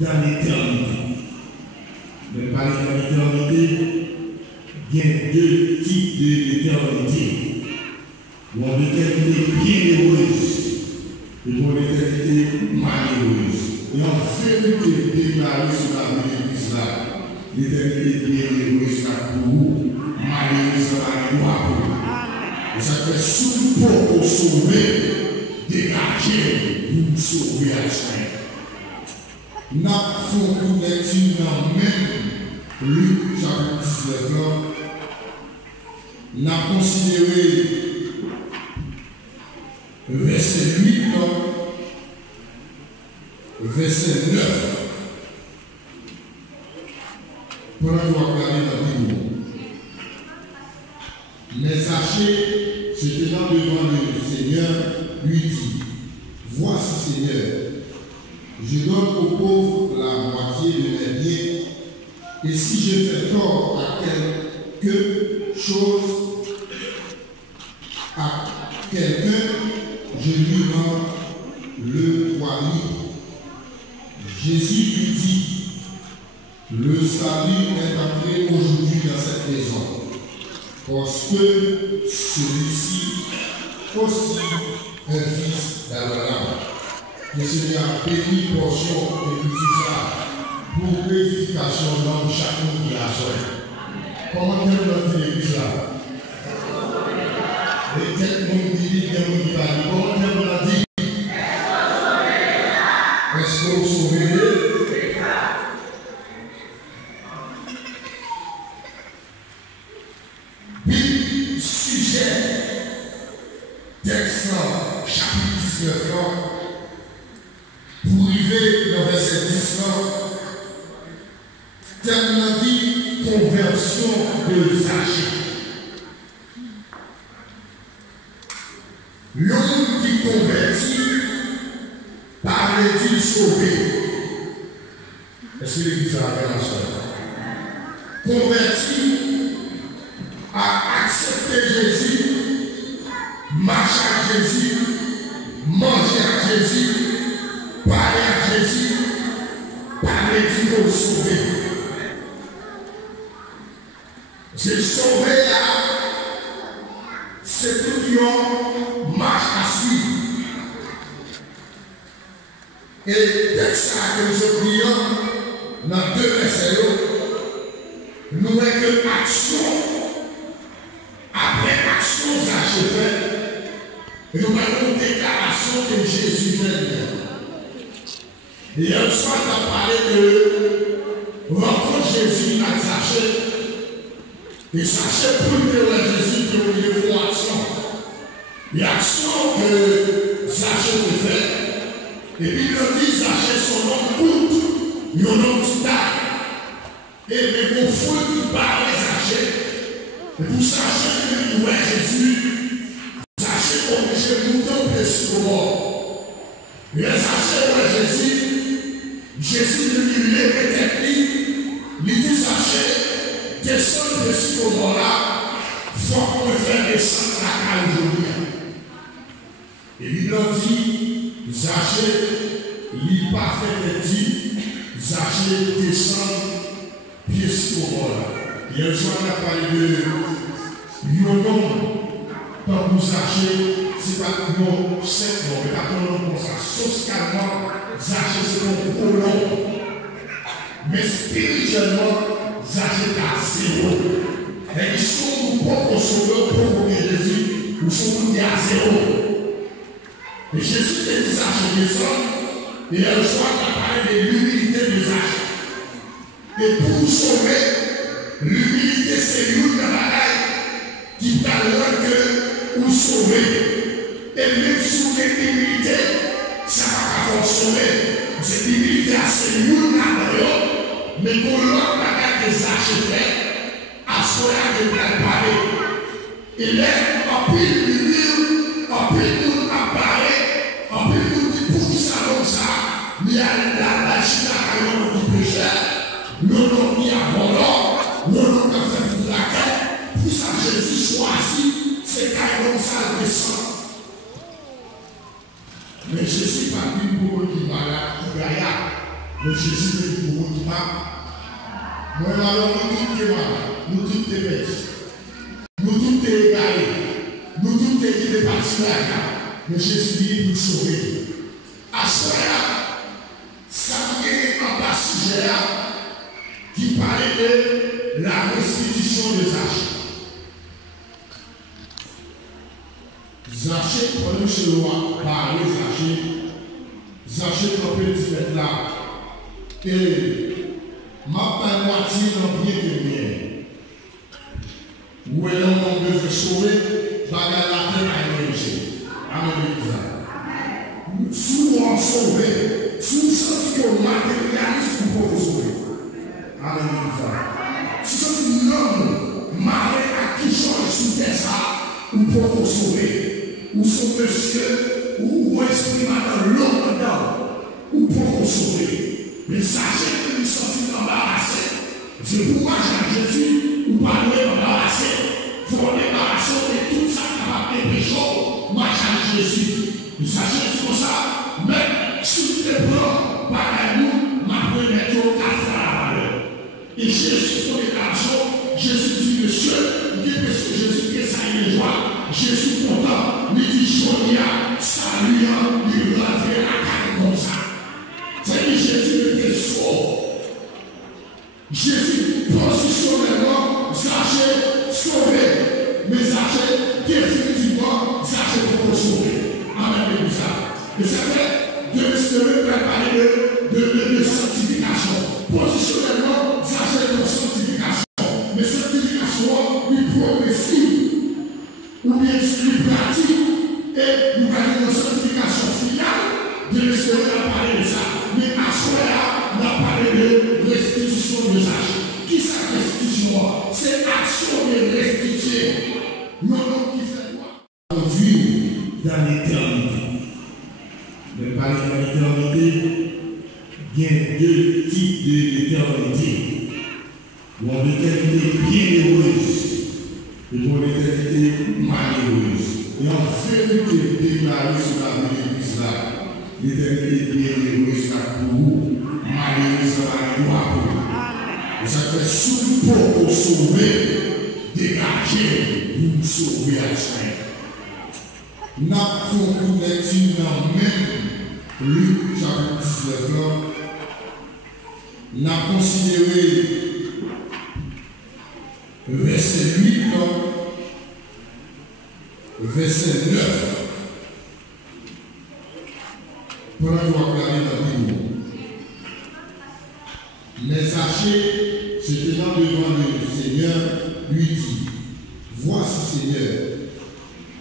dans l'éternité. Mais par l'éternité, il y a deux types d'éternité. Ou en éternité bienheureuse et pour l'éternité malheureuse. Et en vérité, déclaré sur la vie de l'Église là, l'éternité bienheureuse là pour vous, malheureuse là pour vous. Et ça fait souvent pour sauver, dégager, vous sauver à soi. Nous avons une lecture dans même Luc chapitre 19 là. Nous avons considéré verset 8 là, verset 9. Pendant qu'on va regarder dans le livre. Mais Zachée se tenant devant le Seigneur, lui dit, voici Seigneur, je donne aux pauvres la moitié de mes biens, et si je fais tort à quelque chose, à quelqu'un, je lui rends le poignet. Jésus lui dit, le salut est entré aujourd'hui dans cette maison, parce que celui-ci aussi est fils d'Abraham. Que ce soit béni portion et l'utilisation pour l'édification dans chacun de la soirée. Comment est-ce que vous l'église là? Et quelques monde dit, comment est-ce que vous l'a dit? Est-ce que vous sauvez? Bible sujet texte chapitre 19 pour arriver dans verset 10 tellement dit conversion de Zachée. L'homme qui convertit parlait-il sauvé? Est-ce que l'église a la soeur? Converti à accepter Jésus, marcher à Jésus, manger à Jésus, parler à Jésus, parler du sauver. J'ai sauvé là, c'est tout qui ont marche à suivre. Et dès que ça que nous prions dans deux versets, nous n'avons que action. Après action, Zachée fait, nous avons une déclaration que Jésus fait. Et un soir, on a parlé de rencontre Jésus avec Zachée. Et Zachée pour que Jésus que vous voulez faire action. L'action que Zachée fait. Et puis il dit Zachée, son nom coûte, il y a un nom qui taille. Et les gros fous qui parlent Zachée. Et pour Zachée que nous voyons Jésus, Zachée obligé de monter au pied sur le bord. Et Zachée voit Jésus. Jésus lui lève tête, il dit Zachée, descends de ce moment-là, faut qu'on me fasse descendre la caille aujourd'hui. Et il leur dit, Zachée, il n'a pas fait dit, Zachée descend, pied sur le moment-là. Hier soir, on a parlé de Yonom, quand vous Zachée, c'est pas un nom sec, mais pas un nom comme ça, socialement. Zachée c'est un gros nom. Mais spirituellement, Zachée est à zéro. Et ils sont pour sauver, pour Jésus, ils sont à zéro. Et Jésus te dit Zachée descend, et un soir, tu as parlé de l'humilité de Zachée. Et pour vous sauver, l'humilité c'est une bagaille qui parle que vous sauver. Et même si vous êtes humilité, ça va pas fonctionner. Cette humilité c'est une bagaille. Mais pour l'autre bagaille que Zachée fait, à ce moment-là, je vais parler. Il est en pile de en pile de parler, en pile de pour qui ça comme ça, il y a la chine à caillon du péché, le nom qui a volant, le nom qui a fait pour la quête, pour ça Jésus choisit, c'est caillon ça descend. Mais Jésus pas dit pour qui malade, qui gaillard. Mais Jésus est pour vous qui m'a. Moi, alors, nous tous les malades, nous tous les bêtes, nous tous les égarés, nous tous les qui étaient partis là. Mais Jésus vient pour sauver. À ce moment-là, ça vient en bas sujet qui parlait de la restitution des achats. Zachée, pour nous, chez le roi, parler Zachée, comme le dit là. Et ma pas moitié dans bien que bien. Où est l'homme qu'on veut sauver, bagarre la terre à l'énergie. Amen. Souvent sauvé, sous sens que matérialiste pour vous sauver. Amen. Si c'est l'homme maré à qui change sous terre ça, ou pour vous sauver. Ou son monsieur, ou esprit dans l'homme dedans, ou pour vous sauver. Mais sachez que nous sommes embarrassés. C'est pour moi, Jésus, ou pas nous embarrassés. Il faut débarrasser de tout ça qui va pécher. Moi, Jésus. Nous sachez comme ça, même si tu es blanc, par nous, ma première chose à faire. Et Jésus, son déclaration, Jésus dit, monsieur, Jésus fait ça et les joie. Jésus content, il dit Jonia, saluant, il rentrait la carne comme ça. C'est que Jésus était fort. Jésus positionnellement, Zachée sauvé. Mais Zachée, définitivement, Zachée pour sauver. Amen. Et ça fait de parler de sanctification. Positionnellement, Zachée pour sanctification. Mais sanctification, il progressive. Ou bien esprit pratique, et nous allons une sanctification finale de l'esprit à parler de ça. Mais à ce moment-là, on a parlé de restitution de l'âge. Qui ça restitution? C'est action de restituer. Non, qui fait quoi? Aujourd'hui, dans l'éternité. Mais parler de l'éternité, il y a deux types d'éternité. Une éternité bienheureuse. Et pour l'éternité malheureuse. Et en vérité, déclaré sur la vie de Christ là, l'éternité bienheureuse là pour vous, malheureuse là pour vous. Et ça fait sous pour sauver, dégager, vous sauver à chacun. Nous avons une lecture dans même Luc chapitre 19 là. Nous avons considéré verset 8, verset 9. Pendant qu'on va regarder dans le livre. Mais sachez, se tenant devant le Seigneur, lui dit, voici Seigneur,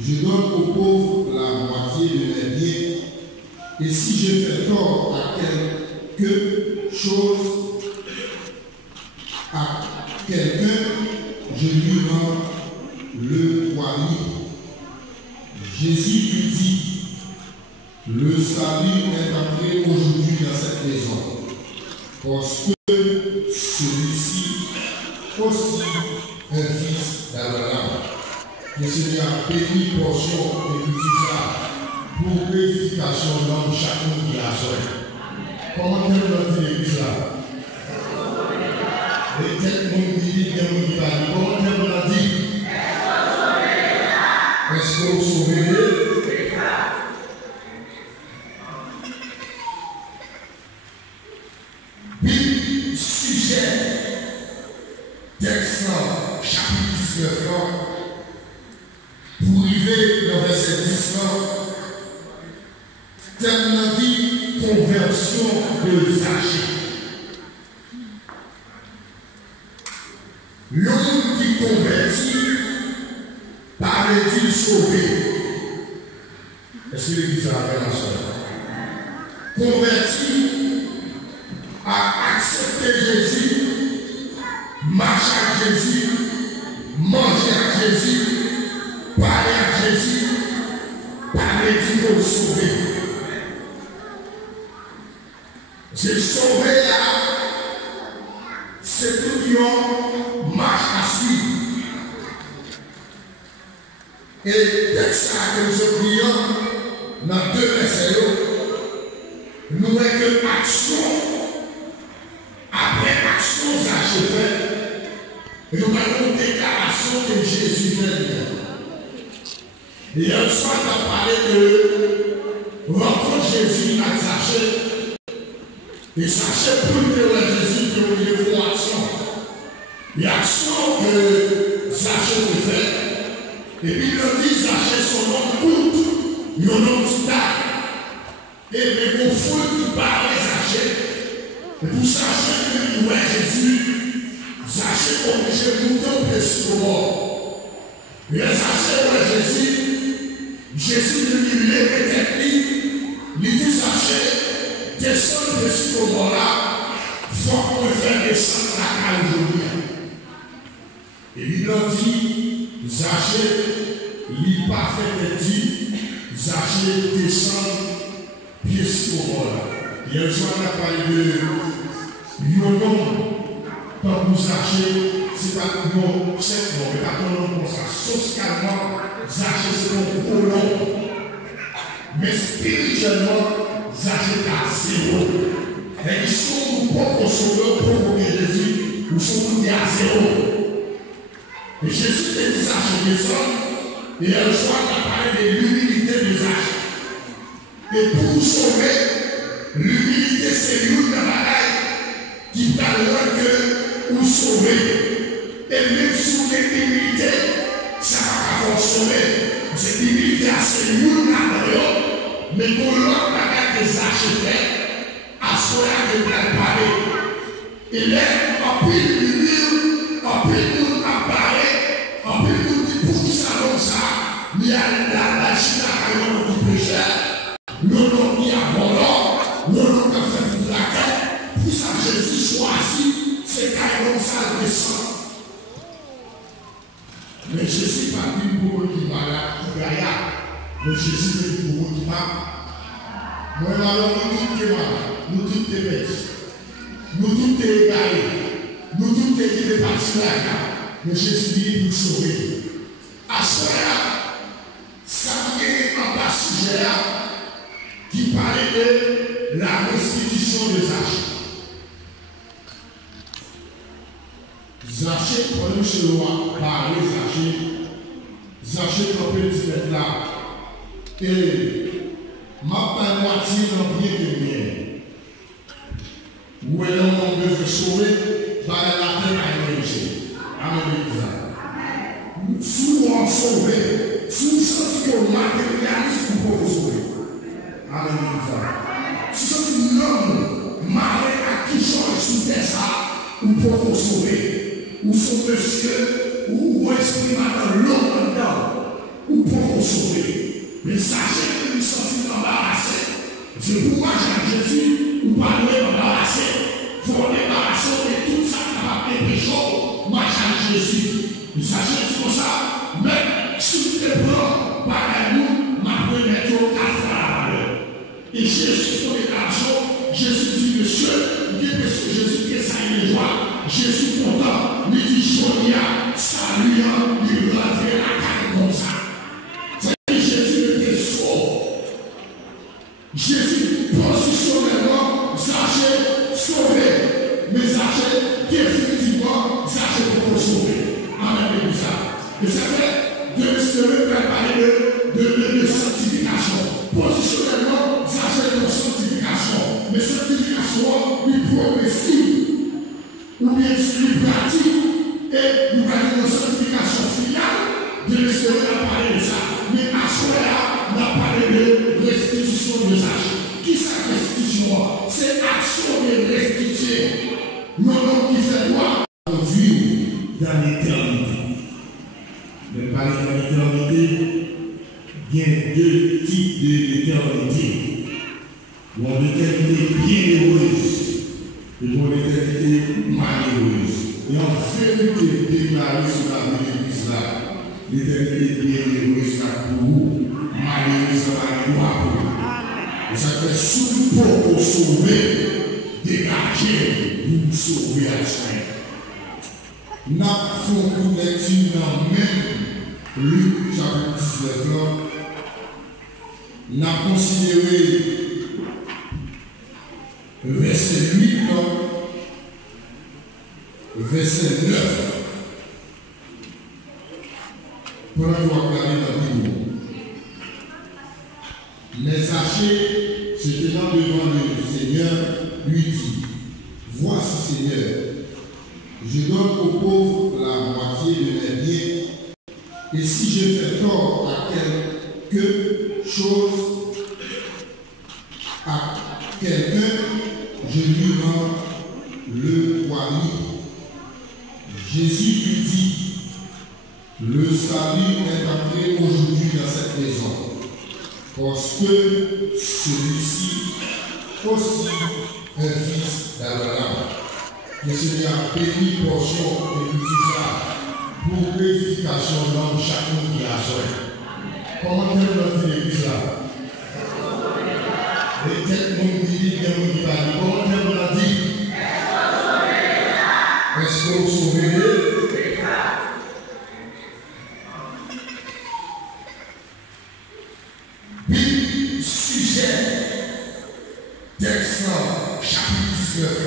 je donne aux pauvres la moitié de mes biens, et si je fais tort à quelque chose, à quelqu'un, je lui rends le poignet. Jésus lui dit, le salut est entré aujourd'hui dans cette maison, parce que celui-ci aussi est fils d'Abraham. Que ce soit béni portion et l'utilisation pour l'édification dans chacun qui a soeur. Comment est-ce que l'église là? Et quel monde dit, quel monde dit, comment on a dit? Est-ce qu'on sauve? Puis, sujet texte chapitre 19, pour arriver dans verset 10, tellement dit conversion de Zachée. L'homme qui convertit, paraît-il sauvé? Est-ce que l'église a fait la soeur? Converti à accepter Jésus, marcher à Jésus, manger à Jésus, parler à Jésus, paraît-il sauvé? C'est sauvé là, c'est tout qui ont marche à suivre. Et texte que nous prions dans deux versets, nous voyons que action Hier soir, on a parlé de rencontre Jésus avec Zachée. Et Zachée pour que Jésus que vous voulez faire action. L'action que Zachée te fait. Et puis il dit Zachée son nom coûte. Il nom de et mais mon fou qui parle Zachée. Et pour Zachée que ouais Jésus, Zachée obligé de monter au précis au bord. Et Zachée ouais Jésus. Jésus lui lève tête, il dit Zachée, descends de ce moment-là, il faut qu'on me fasse descendre la caille aujourd'hui. Et il leur dit, Zachée, il n'a pas fait dit, Zachée descend, pied sur le bord. Hier soir, on a parlé de Yonon, quand vous Zachée, c'est pas non, c'est non, mais pas ton nom comme ça, socialement, Zachée c'est un gros nom. Mais spirituellement, Zachée est à zéro. Et ils sont propres sauveurs, propres Jésus, ils sont tous à zéro. Et Jésus te dit Zachée descend, et un soir, il a parlé de l'humilité de Zachée. Et pour sauver, l'humilité c'est une bagaille qui parlera que vous sauvez. Et même si vous êtes humilité, ça va pas fonctionner. Cette humilité assez une là-dedans. Mais pour l'autre bagaille que Zachée fait, à ce moment-là, de bien parler. Il est en plus de lui, en plus de nous parler, en plus de nous dire pour qui ça comme ça, il y a la chine à caillon du pécheur, le nom qui a volant, le nom qui a fait pour la terre, pour ça Jésus choisit, c'est caillon ça descend. Mais Jésus n'a pas dit pour qui va là, qui va là. Mais Jésus n'a dit pour qui va. Moi, alors, nous tous malades, nous tous bêtes, nous tous égarés, nous tous qui partis là. Mais Jésus dit pour sauver. À ce moment-là, ça vient en bas sujet qui parlait de la restitution de Zachée. Zachée, pour nous chez le roi, parler Zachée, comme il dit là. Et ma moitié dans bien de bien. Où est l'homme de se sauver, va la terre à l'énergie. Amen. Souvent sauvé, sous sens que matérialiste pour vous sauver. Amen. Si c'est l'homme marié à qui change sous terre ça, ou pour vous sauver, ou son monsieur, ou esprit dans l'homme dedans, ou pour vous sauver. Mais sachez que nous sommes embarrassés. C'est pourquoi Jésus nous parle embarrassé. Il faut débarrasser de tout ça qui va être péché. Moi, Jésus. Mais sachez que c'est comme ça. Même si tu te prends par nous, ma première chose, à faire la valeur. Et Jésus, son déclaration, Jésus dit, monsieur, Jésus qui est ça, il est joie. Jésus content, il dit, Jonia, saluant, il revient à la carte comme ça. Jésus, positionnellement, Zachée sauvé. Mais Zachée, définitivement, Zachée pour sauver. Amen. Et ça fait de parler de sanctification. Positionnellement, Zachée de sanctification. Mais sanctification, il progressive. Ou bien il pratique. Et nous avons une sanctification finale. De l'extérieur, on a parlé de ça. Mais à ce moment-là, on a parlé de restitution de Zachée. Qui ça restitution? C'est action de restituer. L'homme qui fait quoi? Vivre dans l'éternité. Mais parler dans l'éternité, il y a deux types d'éternité. Une éternité bienheureuse et une éternité malheureuse. Et en vérité, déclaré sur la vie de l'Église là. L'éternité bienheureuse pour vous, malheureuse pour vous. Et ça fait sous pour sauver, dégager, vous sauver à chacun. Nous avons une lecture dans même Luc chapitre 19 là. Nous avons considéré verset 8 là, verset 9. Pour avoir regardé dans le livre. Zaché, se tenant devant le Seigneur, lui dit, voici Seigneur, je donne aux pauvres la moitié de mes biens, et si je fais tort à quelque chose, à quelqu'un, je lui rends le poignet. Jésus lui dit, le salut est entré aujourd'hui dans cette maison, parce que celui-ci aussi est fils d'Abraham. Que le Seigneur bénit portion et l'utilisera pour l'édification dans chacun qui a soin. Comment est-ce l'église là? Et quelques monde dit bien, on va dire, comment on a dit? Est-ce que vous sauvez? Puis, sujet texte chapitre 19,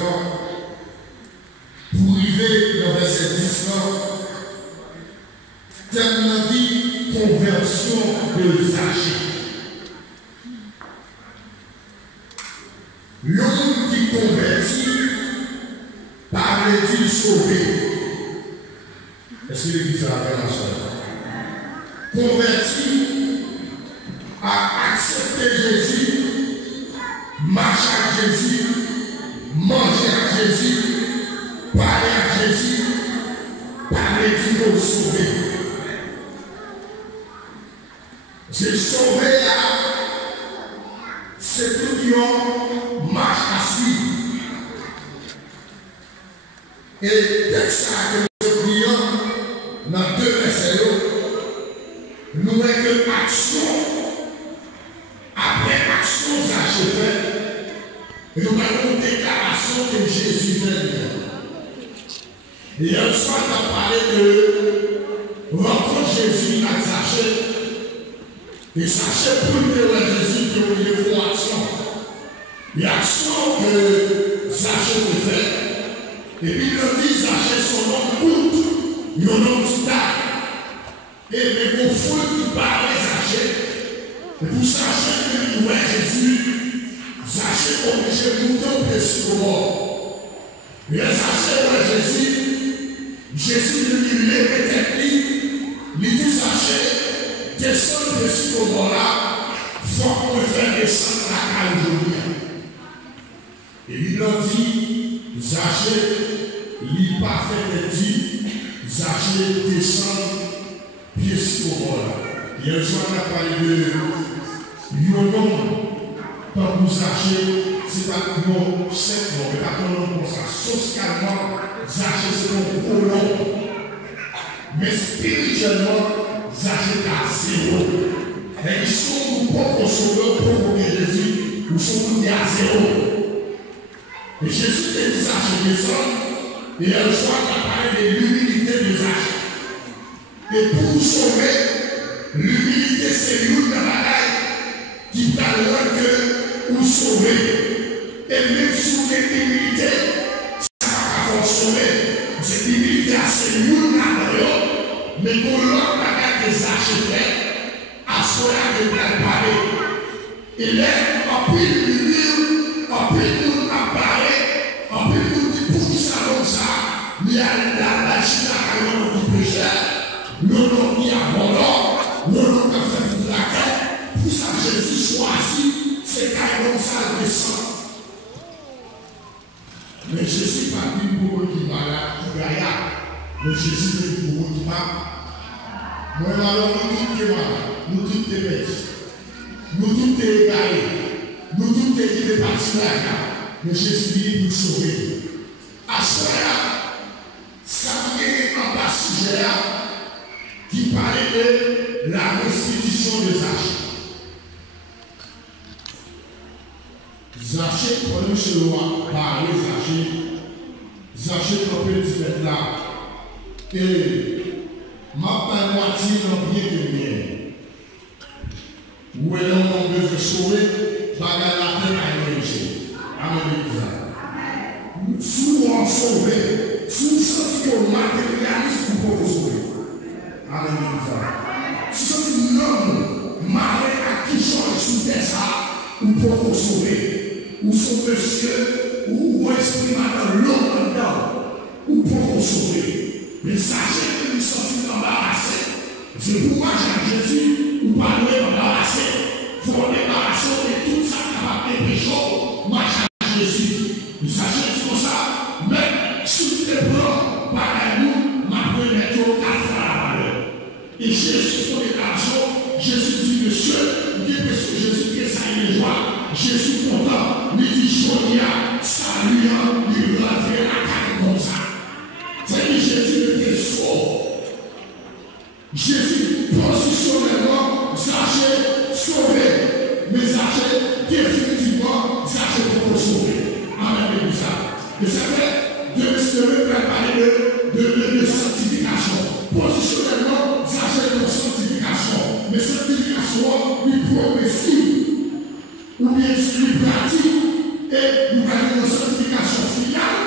pour arriver dans verset 10, thème n'a dit conversion de Zaché. L'homme qui convertit, parlait-il sauvé? Est-ce que l'église a fait la chose? Converti à accepter Jésus, marcher à Jésus, manger à Jésus, parler à Jésus, parlait-il pour sauver? J'ai sauvé là, c'est tout qui ont marche à suivre. Et texte que nous prions dans 2 versets, nous voyons que action, après action, Zaché fait, nous avons une déclaration que Jésus fait. Hier soir, on a parlé de rencontre Jésus avec Zaché. Et Zaché pour que Jésus qui a eu une action. L'action que Zaché fait. Et puis le dit Zaché son nom coûte, il y a un nom qui et mais mon fou qui parle Zaché. Et pour Zaché que nous voyons Jésus, Zaché obligé de monter au pied sur le mort. Mais Zaché voit Jésus, Jésus lui lève tête, il dit Zaché, descends de ce moment-là, il faut qu'on fasse descendre la caille aujourd'hui. Et il leur dit, Zaché, il pas fait dit, Zaché descend, pied sur le bord. Hier soir, on a parlé de Yonon, tant que Zaché, c'est pas un nom sec, mais pas un nom comme ça. Socialement, Zaché, c'est un gros nom. Mais spirituellement, Zaché est à zéro. Et ils sont pour consoler, pour Jésus, ils sont à zéro. Et Jésus te dit Zaché descend, et un soir, il a parlé de l'humilité de Zaché. Et pour sauver, l'humilité, c'est une bagaille qui t'a loin que vous sauver. Et même si vous êtes humilité, ça va pas fonctionner. Cette humilité, c'est une bagaille, mais pour l'autre bagaille que Zaché fait, à ce moment-là, de préparer. Il est en plus de lui, en plus de nous apparaître, en plus de nous dire pour qui ça comme ça, il y a la chine à caillon qui peut cher. Le nom qui a volant, le nom qui a fait pour la quête, pour ça Jésus choisit, c'est caillon ça descend. Mais Jésus pas dit pour eux qui malade, qui gaillard. Mais Jésus dit pour eux qui malade. Moi, alors, nous tous les malades, nous tous les bêtes, nous tous les égarés, nous tous les qui ne partent pas là. Mais Jésus dit pour sauver. À ce moment-là, ça vient en bas sujet qui parlait de la restitution de Zaché. Zaché, pour nous, chez le roi, parlait Zaché. Zaché, comme peut dire là. Et ma pas moitié dans bien que bien. Où est l'homme qu'on veut sauver, bagarre la tête à l'énergie. Amen. Souvent sauvé, sous ce qu'on matérialise pour vous sauver. Alléluia. Si c'est un homme marié à qui change sous des ça, ou sauver. Ou son monsieur, ou esprit dans l'eau dedans, ou pour sauver. Mais sachez que nous sommes embarrassés. C'est pourquoi Jésus, ou pas nous embarrassés. Il faut débarrasser de tout ça qui va pécher, marcher à Jésus. Nous sachons comme ça, même si tu es blanc, par nous, ma première chose, à faire la valeur. Et Jésus, son déclaration, Jésus dit, monsieur, Jésus qui est ça, il est joie. Jésus content, il dit, Jonia, saluant, il revient à la comme ça. C'est que Jésus était fort. Jésus, positionnellement, Zachée, sauvé. Mais Zachée, définitivement, Zachée pour sauver. Amen, et ça. Et ça fait de parler de sanctification. Positionnellement, Zachée de sanctification. Mais sanctification, lui progressive. Ou bien lui pratique. Et nous avons une sanctification finale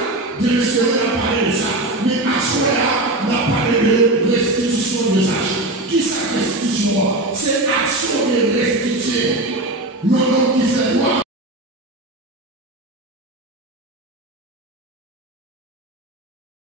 de l'extérieur à parler de ça. Mais à ce moment-là, on a parlé de restitution de Zachée. Qui c'est la restitution? C'est action de restitution.